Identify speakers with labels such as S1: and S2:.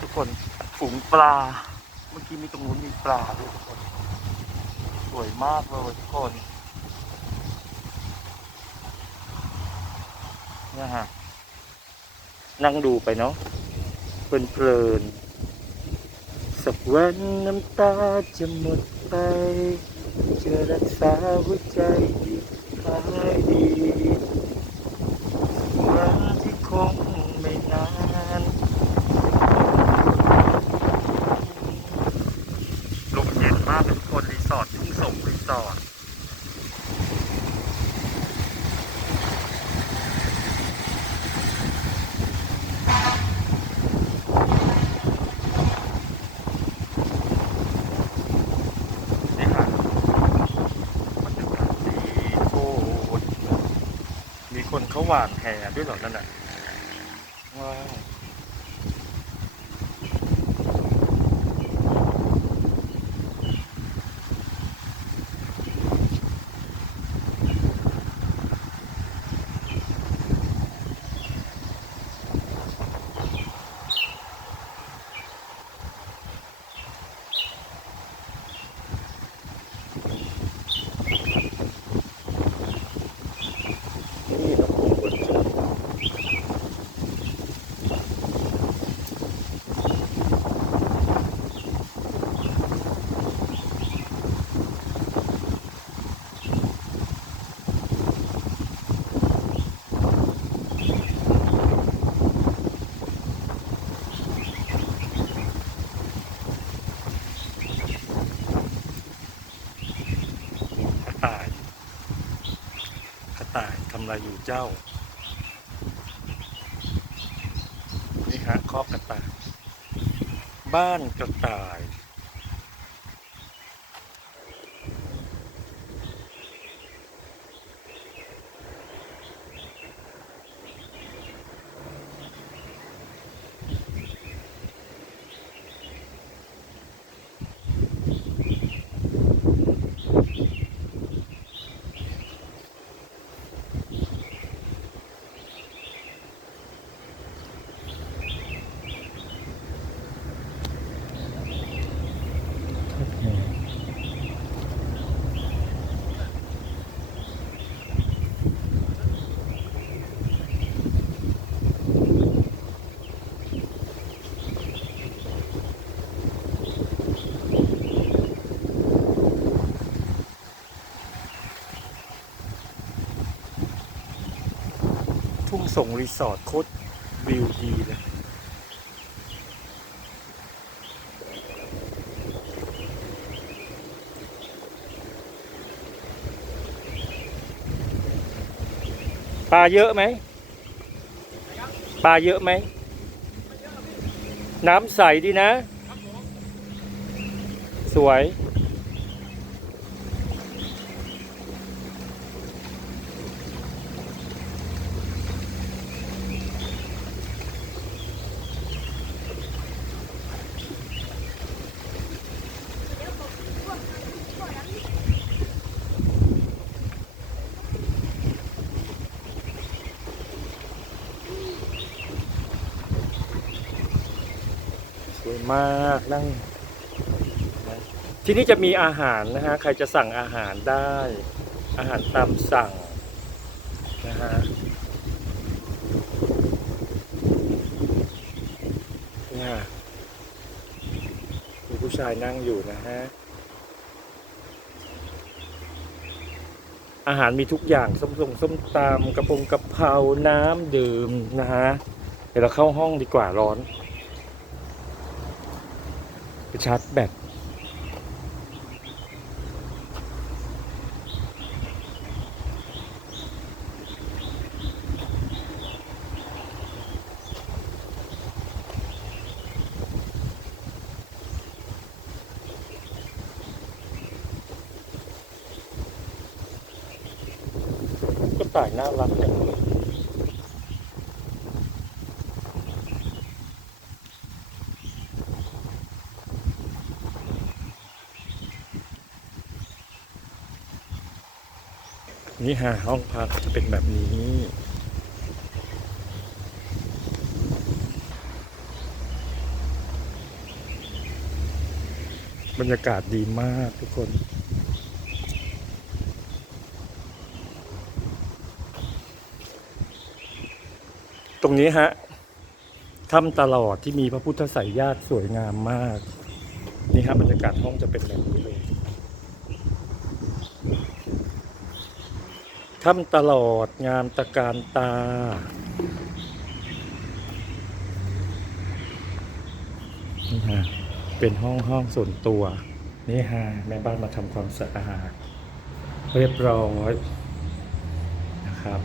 S1: ทุกคนฝูงปลา เมื่อกี้มีตรงนู้นมีปลาด้วยทุกคน สวยมากเลยทุกคนนี่ฮะนั่งดูไปเนาะเพลินๆสักวันน้ำตาจะหมดไปจะรักษาหัวใจอีหายดีวันที่คงไม่นาน ลมเย็นมากเป็นคนรีสอร์ททุ่งสงรีสอร์ทนี่ค่ะบรรยากาศดีโคตรมี คนเขาหวานแห่ด้วยเหรอนั่นน่ะว้าว ต่าย กระต่ายทำอะไรอยู่เจ้า นี่ฮะคอกกระต่าย บ้านกระต่าย ทุ่งส่งรีสอร์ทโคตรวิวดีเลยปลาเยอะไหมปลาเยอะไหม น้ำใสดีนะ สวย วยมากนั่งนะที่นี่จะมีอาหารนะฮะ ใครจะสั่งอาหารได้ อาหารตามสั่งนะฮะเนี่ยมีผู้ชายนั่งอยู่นะฮะ อาหารมีทุกอย่างส้มตส้มตำกระพงกระเพราน้ำดื่มนะฮะ เดี๋ยวเราเข้าห้องดีกว่าร้อน ไปชาร์จแบตก็ต่ายน่ารักจัง นี่ฮะห้องพักจะเป็นแบบนี้ บรรยากาศดีมากทุกคน ตรงนี้ฮะถ้ำตลอดที่มีพระพุทธไสยญาติสวยงามมาก นี่ฮะบรรยากาศห้องจะเป็นแบบนี้เลย ถ้ำตลอดงามตะการตา นี่ฮะ เป็นห้องห้องส่วนตัว นี่ฮะ แม่บ้านมาทำความสะอาด เรียบร้อยนะครับ